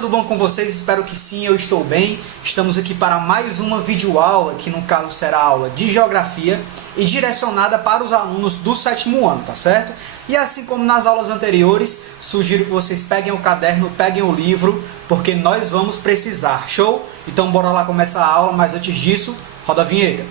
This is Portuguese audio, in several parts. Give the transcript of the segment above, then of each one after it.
tudo bom com vocês? Espero que sim, eu estou bem. Estamos aqui para mais uma videoaula, que no caso será aula de Geografia e direcionada para os alunos do 7º ano, tá certo? E assim como nas aulas anteriores, sugiro que vocês peguem o caderno, peguem o livro, porque nós vamos precisar, show? Então bora lá começar a aula, mas antes disso, roda a vinheta.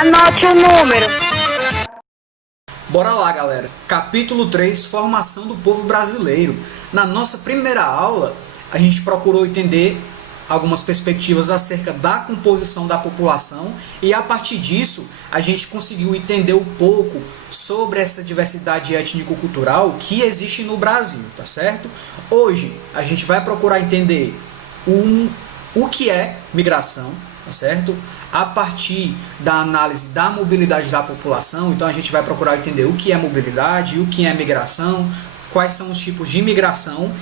Anote o número. Bora lá, galera. Capítulo 3, Formação do Povo Brasileiro. Na nossa primeira aula, a gente procurou entender algumas perspectivas acerca da composição da população e a partir disso, a gente conseguiu entender um pouco sobre essa diversidade étnico-cultural que existe no Brasil, tá certo? Hoje, a gente vai procurar entender o que é migração, tá certo? A partir da análise da mobilidade da população, então a gente vai procurar entender o que é mobilidade, o que é migração, quais são os tipos de migração,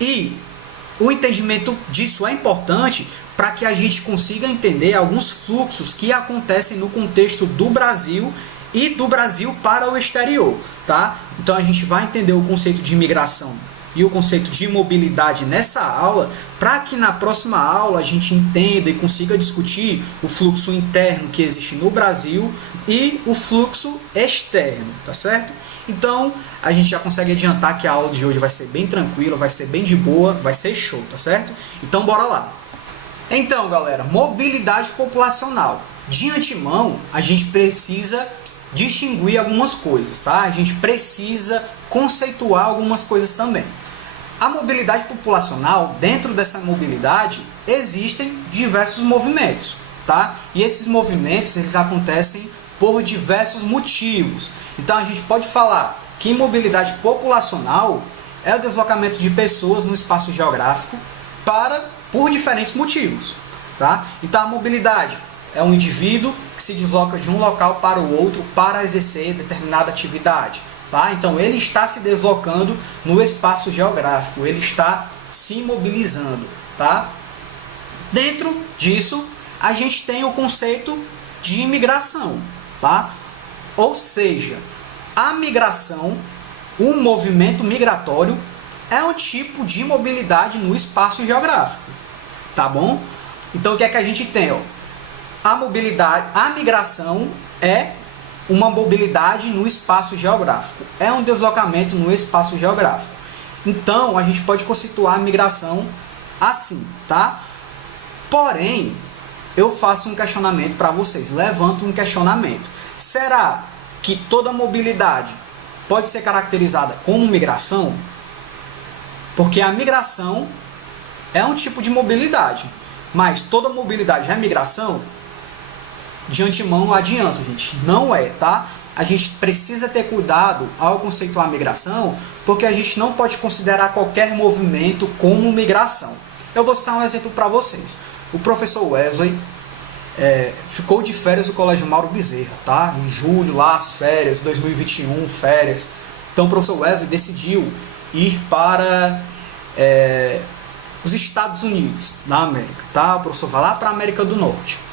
e o entendimento disso é importante para que a gente consiga entender alguns fluxos que acontecem no contexto do Brasil e do Brasil para o exterior, tá? Então a gente vai entender o conceito de migração e o conceito de mobilidade nessa aula, para que na próxima aula a gente entenda e consiga discutir o fluxo interno que existe no Brasil e o fluxo externo, tá certo? Então, a gente já consegue adiantar que a aula de hoje vai ser bem tranquila, vai ser bem de boa, vai ser show, tá certo? Então, bora lá! Então, galera, mobilidade populacional. De antemão, a gente precisa distinguir algumas coisas, tá? A gente precisa conceituar algumas coisas também. A mobilidade populacional, dentro dessa mobilidade, existem diversos movimentos, tá? E esses movimentos, eles acontecem por diversos motivos. Então, a gente pode falar que mobilidade populacional é o deslocamento de pessoas no espaço geográfico por diferentes motivos, tá? Então, a mobilidade é um indivíduo que se desloca de um local para o outro para exercer determinada atividade. Tá? Então ele está se deslocando no espaço geográfico, ele está se mobilizando. Tá? Dentro disso, a gente tem o conceito de imigração. Tá? Ou seja, a migração, o movimento migratório, é um tipo de mobilidade no espaço geográfico. Tá bom? Então o que é que a gente tem? Ó? A migração é uma mobilidade no espaço geográfico. É um deslocamento no espaço geográfico. Então, a gente pode conceituar a migração assim, tá? Porém, eu faço um questionamento para vocês. Levanto um questionamento. Será que toda mobilidade pode ser caracterizada como migração? Porque a migração é um tipo de mobilidade. Mas toda mobilidade é migração? De antemão, adianto, gente, não é, tá? A gente precisa ter cuidado ao conceituar a migração, porque a gente não pode considerar qualquer movimento como migração. Eu vou citar um exemplo para vocês. O professor Wesley ficou de férias no Colégio Mauro Bezerra, tá? Em julho, lá as férias, 2021, férias. Então o professor Wesley decidiu ir para os Estados Unidos da América, tá? O professor vai lá para a América do Norte.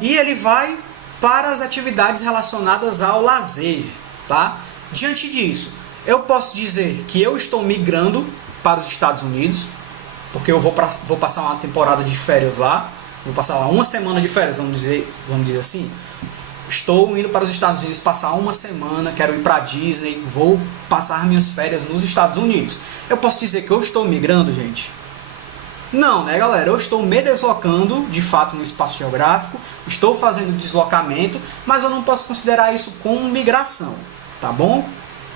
E ele vai para as atividades relacionadas ao lazer, tá? Diante disso, eu posso dizer que eu estou migrando para os Estados Unidos, porque eu vou passar uma temporada de férias lá, vou passar lá uma semana de férias, vamos dizer assim. Estou indo para os Estados Unidos passar uma semana, quero ir para a Disney, vou passar minhas férias nos Estados Unidos. Eu posso dizer que eu estou migrando, gente? Não, né, galera? Eu estou me deslocando, de fato, no espaço geográfico, estou fazendo deslocamento, mas eu não posso considerar isso como migração, tá bom?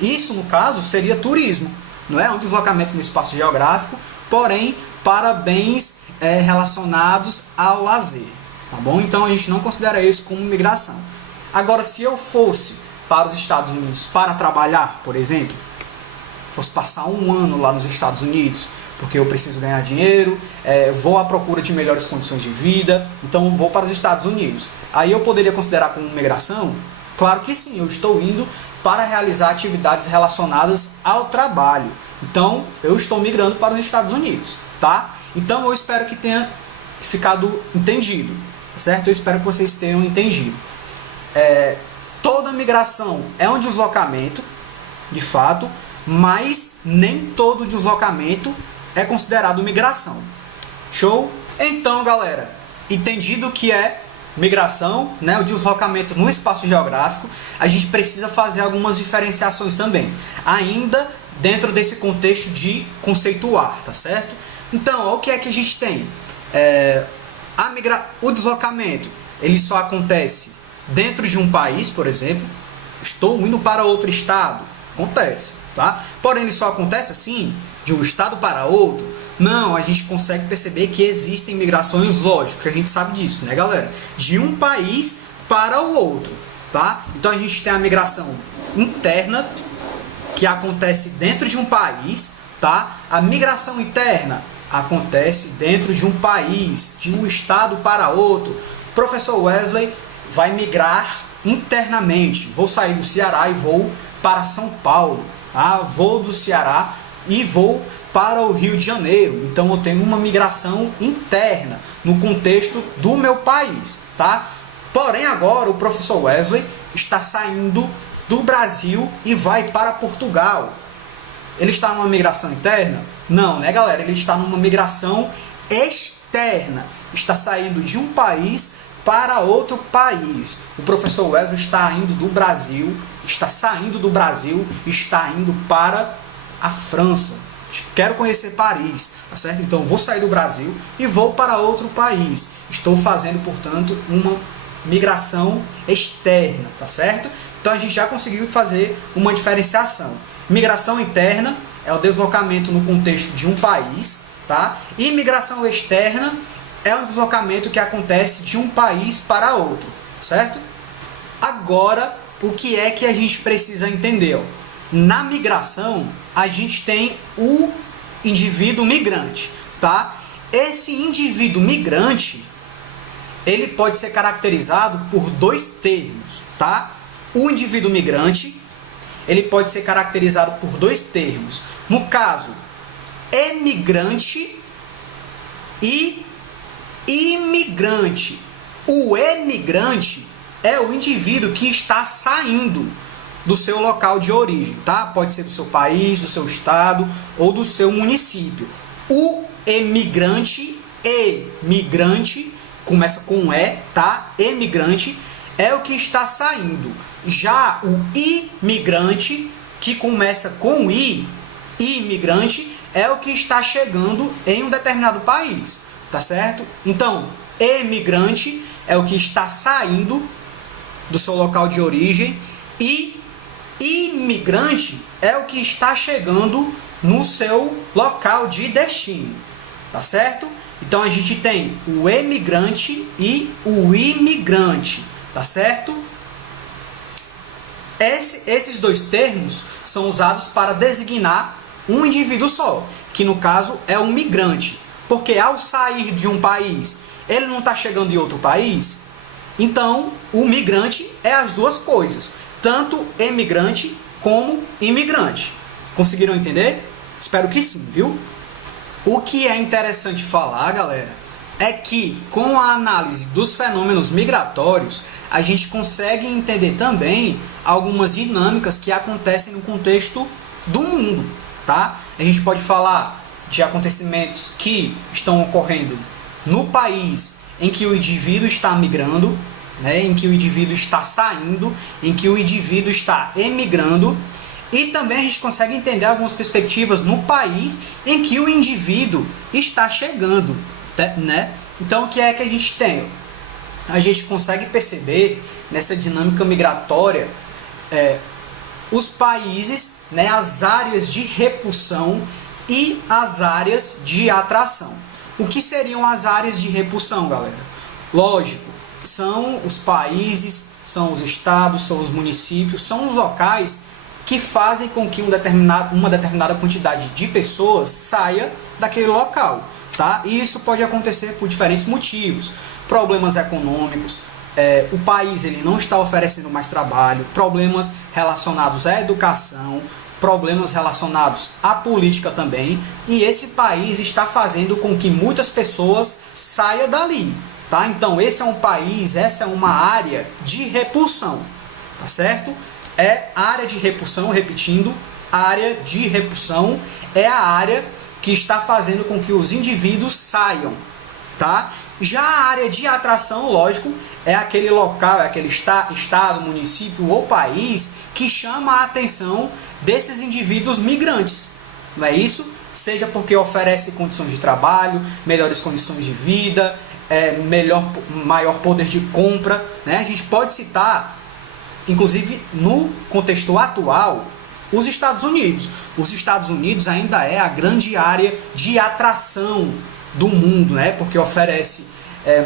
Isso, no caso, seria turismo, não é? Um deslocamento no espaço geográfico, porém, para bens relacionados ao lazer, tá bom? Então, a gente não considera isso como migração. Agora, se eu fosse para os Estados Unidos para trabalhar, por exemplo, fosse passar um ano lá nos Estados Unidos, porque eu preciso ganhar dinheiro, vou à procura de melhores condições de vida, então vou para os Estados Unidos. Aí eu poderia considerar como migração? Claro que sim, eu estou indo para realizar atividades relacionadas ao trabalho. Então, eu estou migrando para os Estados Unidos, tá? Então, eu espero que tenha ficado entendido, certo? Eu espero que vocês tenham entendido. Toda migração é um deslocamento, de fato, mas nem todo deslocamento é considerado migração. Show? Então, galera, entendido o que é migração, né, o deslocamento no espaço geográfico, a gente precisa fazer algumas diferenciações também, ainda dentro desse contexto de conceituar, tá certo? Então, o que é que a gente tem? O deslocamento, ele só acontece dentro de um país, por exemplo. Estou indo para outro estado, acontece, tá? Porém, ele só acontece assim, de um estado para outro. Não, a gente consegue perceber que existem migrações, lógico, que a gente sabe disso, né, galera? De um país para o outro, tá? Então a gente tem a migração interna, que acontece dentro de um país, tá? A migração interna acontece dentro de um país, de um estado para outro. O professor Wesley vai migrar internamente. Vou sair do Ceará e vou para São Paulo, tá? Vou do Ceará e vou para o Rio de Janeiro. Então eu tenho uma migração interna no contexto do meu país, tá? Porém agora o professor Wesley está saindo do Brasil e vai para Portugal. Ele está numa migração interna? Não, né, galera? Ele está numa migração externa. Está saindo de um país para outro país. O professor Wesley está indo do Brasil, está saindo do Brasil, está indo para a França. Quero conhecer Paris, tá certo? Então vou sair do Brasil e vou para outro país. Estou fazendo, portanto, uma migração externa, tá certo? Então a gente já conseguiu fazer uma diferenciação. Migração interna é o deslocamento no contexto de um país, tá? E migração externa é um deslocamento que acontece de um país para outro, certo? Agora, o que é que a gente precisa entender? Ó? Na migração, a gente tem o indivíduo migrante, tá? Esse indivíduo migrante, ele pode ser caracterizado por dois termos, tá? O indivíduo migrante, ele pode ser caracterizado por dois termos. No caso, emigrante e imigrante. O emigrante é o indivíduo que está saindo do seu local de origem, tá? Pode ser do seu país, do seu estado ou do seu município. O emigrante e migrante, começa com E, tá? Emigrante é o que está saindo. Já o imigrante, que começa com I, imigrante, é o que está chegando em um determinado país, tá certo? Então, emigrante é o que está saindo do seu local de origem e imigrante é o que está chegando no seu local de destino, tá certo? Então a gente tem o emigrante e o imigrante, tá certo? Esses dois termos são usados para designar um indivíduo só, que no caso é um migrante, porque ao sair de um país, ele não está chegando em outro país. Então, o migrante é as duas coisas, tanto emigrante como imigrante. Conseguiram entender? Espero que sim, viu? O que é interessante falar, galera, é que com a análise dos fenômenos migratórios, a gente consegue entender também algumas dinâmicas que acontecem no contexto do mundo, tá? A gente pode falar de acontecimentos que estão ocorrendo no país em que o indivíduo está migrando, né, em que o indivíduo está saindo, em que o indivíduo está emigrando, e também a gente consegue entender algumas perspectivas no país em que o indivíduo está chegando, né? Então o que é que a gente tem? A gente consegue perceber nessa dinâmica migratória os países, né, as áreas de repulsão e as áreas de atração. O que seriam as áreas de repulsão, galera? Lógico, são os países, são os estados, são os municípios, são os locais que fazem com que uma determinada quantidade de pessoas saia daquele local, tá? E isso pode acontecer por diferentes motivos. Problemas econômicos, o país ele não está oferecendo mais trabalho, problemas relacionados à educação, problemas relacionados à política também, e esse país está fazendo com que muitas pessoas saiam dali, tá? Então esse é um país, essa é uma área de repulsão, tá certo? É área de repulsão, repetindo, área de repulsão é a área que está fazendo com que os indivíduos saiam, tá? Já a área de atração, lógico, é aquele local, é aquele estado, município ou país que chama a atenção desses indivíduos migrantes, não é isso? Seja porque oferece condições de trabalho, melhores condições de vida, maior poder de compra, né? A gente pode citar, inclusive no contexto atual, os Estados Unidos. Os Estados Unidos ainda é a grande área de atração do mundo, né? Porque oferece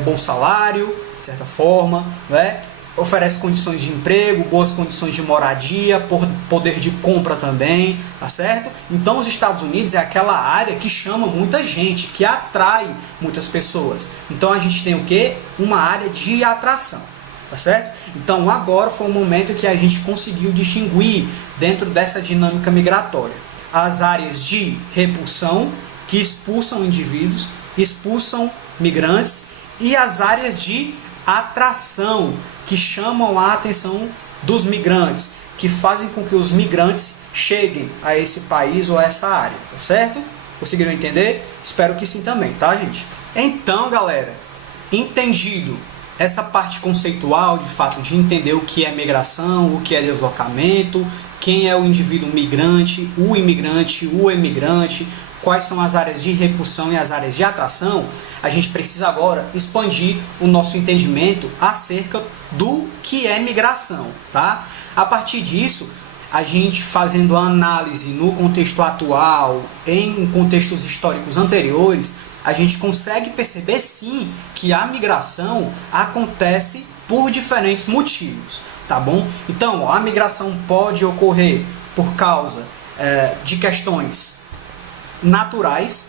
bom salário, de certa forma, né? Oferece condições de emprego, boas condições de moradia, poder de compra também, tá certo? Então os Estados Unidos é aquela área que chama muita gente, que atrai muitas pessoas. Então a gente tem o quê? Uma área de atração, tá certo? Então agora foi o momento que a gente conseguiu distinguir dentro dessa dinâmica migratória as áreas de repulsão, que expulsam indivíduos, expulsam migrantes, e as áreas de atração, que chamam a atenção dos migrantes, que fazem com que os migrantes cheguem a esse país ou a essa área, tá certo? Conseguiram entender? Espero que sim também, tá, gente? Então, galera, entendido essa parte conceitual, de fato, de entender o que é migração, o que é deslocamento, quem é o indivíduo migrante, o imigrante, o emigrante, quais são as áreas de repulsão e as áreas de atração, a gente precisa agora expandir o nosso entendimento acerca do que é migração, tá? A partir disso, a gente fazendo a análise no contexto atual, em contextos históricos anteriores, a gente consegue perceber sim que a migração acontece por diferentes motivos, tá bom? Então, a migração pode ocorrer por causa de questões naturais,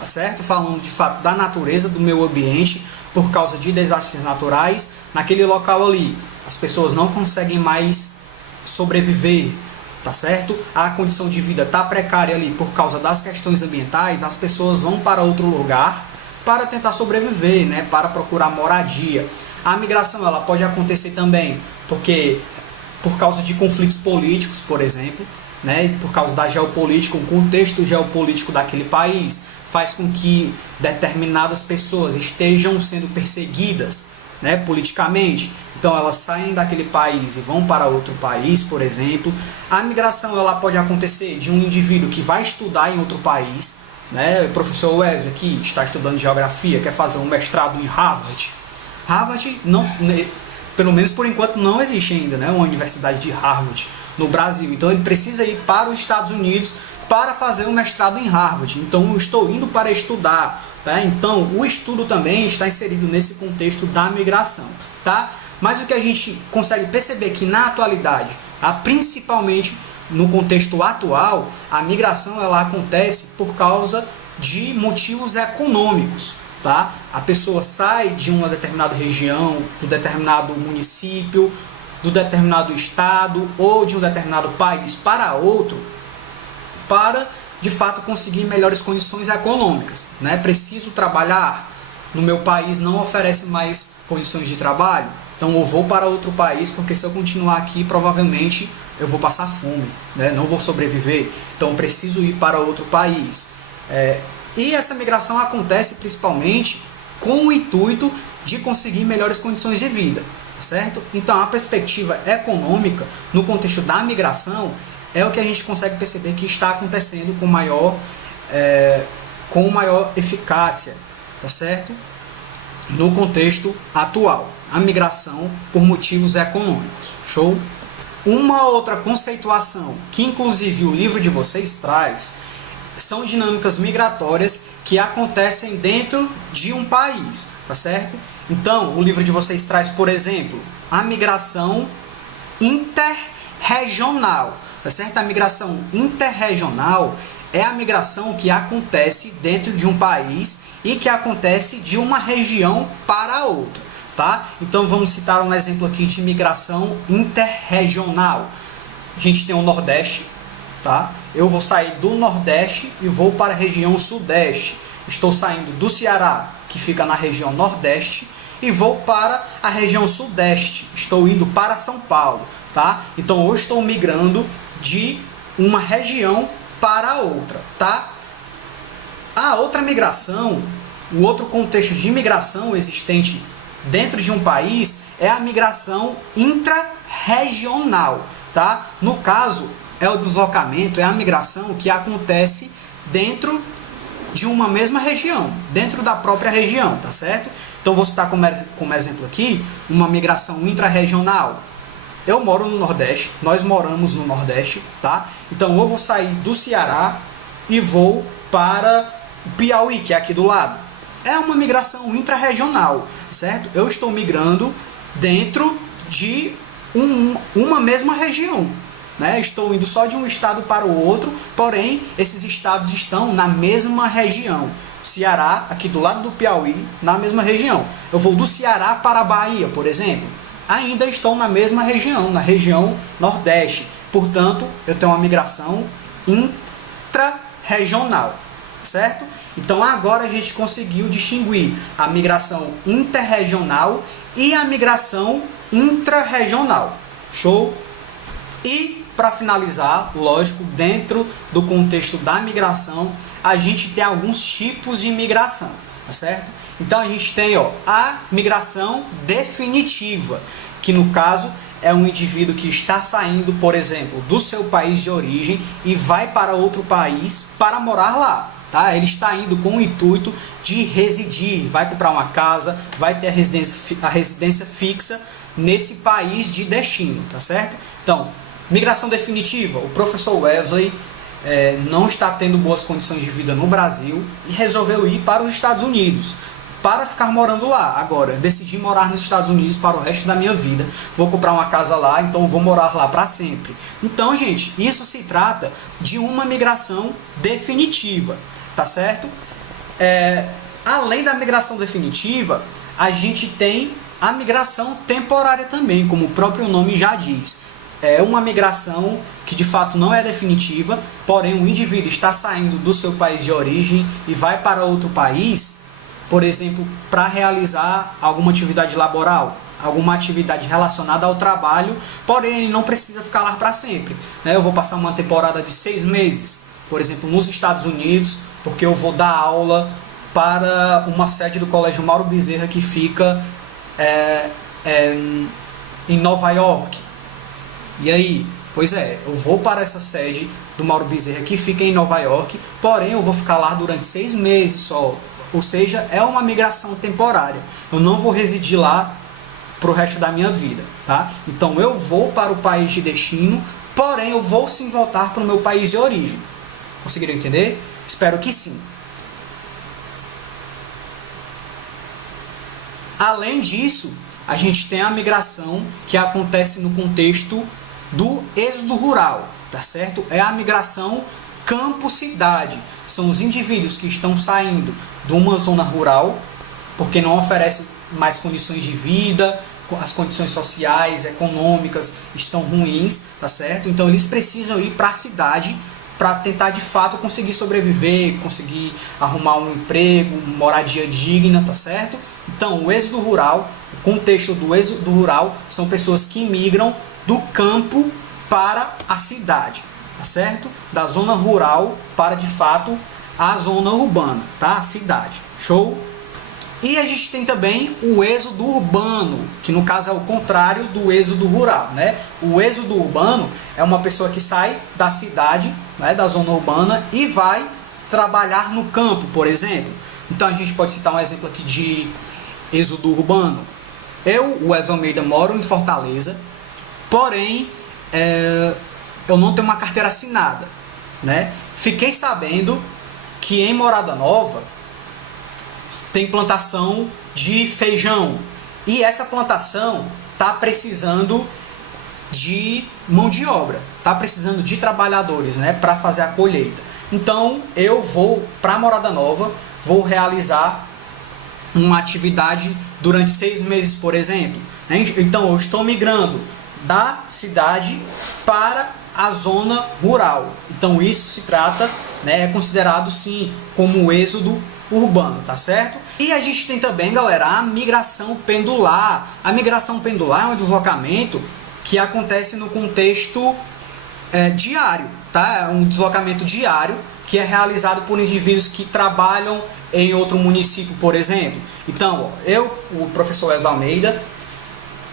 tá certo? Falando de fato da natureza do meio ambiente, por causa de desastres naturais, naquele local ali as pessoas não conseguem mais sobreviver, tá certo? A condição de vida está precária ali por causa das questões ambientais, as pessoas vão para outro lugar para tentar sobreviver, né? Para procurar moradia. A migração ela pode acontecer também porque por causa de conflitos políticos, por exemplo, né? Por causa da geopolítica, um contexto geopolítico daquele país faz com que determinadas pessoas estejam sendo perseguidas, né, politicamente. Então elas saem daquele país e vão para outro país, por exemplo. A migração ela pode acontecer de um indivíduo que vai estudar em outro país, né? O professor Wesley aqui está estudando geografia, quer fazer um mestrado em Harvard. Harvard, não, pelo menos por enquanto, não existe ainda, né, uma universidade de Harvard no Brasil. Então ele precisa ir para os Estados Unidos para fazer um mestrado em Harvard. Então eu estou indo para estudar, tá? Então o estudo também está inserido nesse contexto da migração, tá? Mas o que a gente consegue perceber que na atualidade, tá? Principalmente no contexto atual, a migração ela acontece por causa de motivos econômicos, tá? A pessoa sai de uma determinada região, do determinado município, do determinado estado ou de um determinado país para outro, para de fato conseguir melhores condições econômicas, né? Preciso trabalhar, no meu país não oferece mais condições de trabalho, então eu vou para outro país, porque se eu continuar aqui provavelmente eu vou passar fome, né? Não vou sobreviver, então eu preciso ir para outro país. E essa migração acontece principalmente com o intuito de conseguir melhores condições de vida, certo? Então a perspectiva econômica no contexto da migração é o que a gente consegue perceber que está acontecendo com maior eficácia, tá certo? No contexto atual, a migração por motivos econômicos. Show? Uma outra conceituação que inclusive o livro de vocês traz são dinâmicas migratórias que acontecem dentro de um país, tá certo? Então, o livro de vocês traz, por exemplo, a migração interregional, tá certo? A migração interregional é a migração que acontece dentro de um país e que acontece de uma região para outra, tá? Então, vamos citar um exemplo aqui de migração interregional. A gente tem o Nordeste, tá? Eu vou sair do Nordeste e vou para a região Sudeste. Estou saindo do Ceará, que fica na região Nordeste, e vou para a região Sudeste. Estou indo para São Paulo, tá? Então eu estou migrando de uma região para a outra, tá? A outra migração, o outro contexto de migração existente dentro de um país é a migração intra-regional, tá? No caso, é o deslocamento, é a migração que acontece dentro de uma mesma região, dentro da própria região, tá certo? Então vou citar como exemplo aqui uma migração intra-regional. Eu moro no Nordeste, nós moramos no Nordeste, tá? Então eu vou sair do Ceará e vou para o Piauí, que é aqui do lado. É uma migração intra-regional, certo? Eu estou migrando dentro de uma mesma região, né? Estou indo só de um estado para o outro, porém esses estados estão na mesma região. Ceará, aqui do lado do Piauí, na mesma região. Eu vou do Ceará para a Bahia, por exemplo. Ainda estou na mesma região, na região Nordeste. Portanto, eu tenho uma migração intra-regional, certo? Então agora a gente conseguiu distinguir a migração interregional e a migração intra-regional. Show? E para finalizar, lógico, dentro do contexto da migração, a gente tem alguns tipos de migração, tá certo? Então a gente tem a migração definitiva, que no caso é um indivíduo que está saindo, por exemplo, do seu país de origem e vai para outro país para morar lá. Tá? Ele está indo com o intuito de residir, vai comprar uma casa, vai ter a residência fixa nesse país de destino, tá certo? Então, migração definitiva, o professor Wesley não está tendo boas condições de vida no Brasil e resolveu ir para os Estados Unidos para ficar morando lá. Agora, decidi morar nos Estados Unidos para o resto da minha vida, vou comprar uma casa lá, então vou morar lá para sempre. Então, gente, isso se trata de uma migração definitiva, tá certo? Além da migração definitiva, a gente tem a migração temporária também, como o próprio nome já diz. É uma migração que de fato não é definitiva, porém o indivíduo está saindo do seu país de origem e vai para outro país, por exemplo, para realizar alguma atividade laboral, alguma atividade relacionada ao trabalho, porém ele não precisa ficar lá para sempre, né? Eu vou passar uma temporada de 6 meses, por exemplo, nos Estados Unidos, porque eu vou dar aula para uma sede do Colégio Mauro Bezerra que fica em Nova York. E aí, pois eu vou para essa sede do Mauro Bezerra que fica em Nova York, porém eu vou ficar lá durante 6 meses só. Ou seja, é uma migração temporária. Eu não vou residir lá para o resto da minha vida, tá? Então eu vou para o país de destino, porém eu vou sim voltar para o meu país de origem. Conseguiram entender? Espero que sim. Além disso, a gente tem a migração que acontece no contexto do êxodo rural, tá certo? É a migração campo-cidade. São os indivíduos que estão saindo de uma zona rural, porque não oferece mais condições de vida, as condições sociais, econômicas estão ruins, tá certo? Então eles precisam ir para a cidade para tentar de fato conseguir sobreviver, conseguir arrumar um emprego, moradia digna, tá certo? Então o êxodo rural, o contexto do êxodo rural são pessoas que migram do campo para a cidade, tá certo? Da zona rural para de fato a zona urbana, tá? A cidade. Show? E a gente tem também o êxodo urbano, que no caso é o contrário do êxodo rural, né? O êxodo urbano é uma pessoa que sai da cidade, né, da zona urbana e vai trabalhar no campo, por exemplo. Então a gente pode citar um exemplo aqui de êxodo urbano. Eu, Wesley Almeida, moro em Fortaleza, porém eu não tenho uma carteira assinada, né? Fiquei sabendo que em Morada Nova tem plantação de feijão e essa plantação está precisando de mão de obra, está precisando de trabalhadores, né, para fazer a colheita. Então eu vou para Morada Nova, vou realizar uma atividade durante 6 meses, por exemplo, né? Então eu estou migrando da cidade para a zona rural. Então isso se trata, né, é considerado sim como êxodo urbano, tá certo? E a gente tem também, galera, a migração pendular. A migração pendular é um deslocamento que acontece no contexto diário, tá? É um deslocamento diário que é realizado por indivíduos que trabalham em outro município, por exemplo. Então, eu, o professor Wesley Almeida,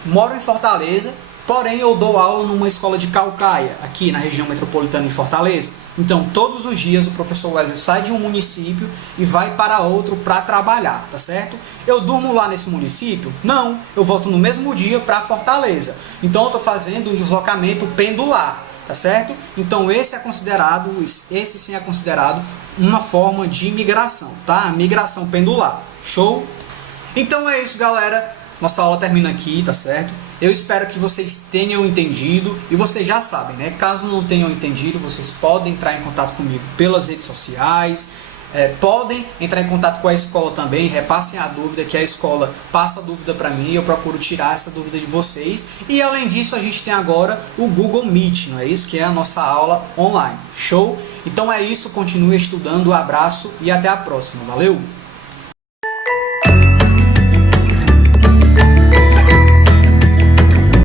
moro em Fortaleza, porém eu dou aula numa escola de Caucaia, aqui na região metropolitana de Fortaleza. Então, todos os dias o professor Wesley sai de um município e vai para outro para trabalhar, tá certo? Eu durmo lá nesse município? Não, eu volto no mesmo dia para Fortaleza. Então, eu estou fazendo um deslocamento pendular, tá certo? Então, esse sim é considerado uma forma de migração, tá? Migração pendular. Show? Então é isso, galera. Nossa aula termina aqui, tá certo? Eu espero que vocês tenham entendido e vocês já sabem, né? Caso não tenham entendido, vocês podem entrar em contato comigo pelas redes sociais, podem entrar em contato com a escola também, repassem a dúvida, que a escola passa a dúvida para mim, eu procuro tirar essa dúvida de vocês. E além disso, a gente tem agora o Google Meet, não é isso? Que é a nossa aula online. Show? Então é isso, continue estudando, um abraço e até a próxima. Valeu!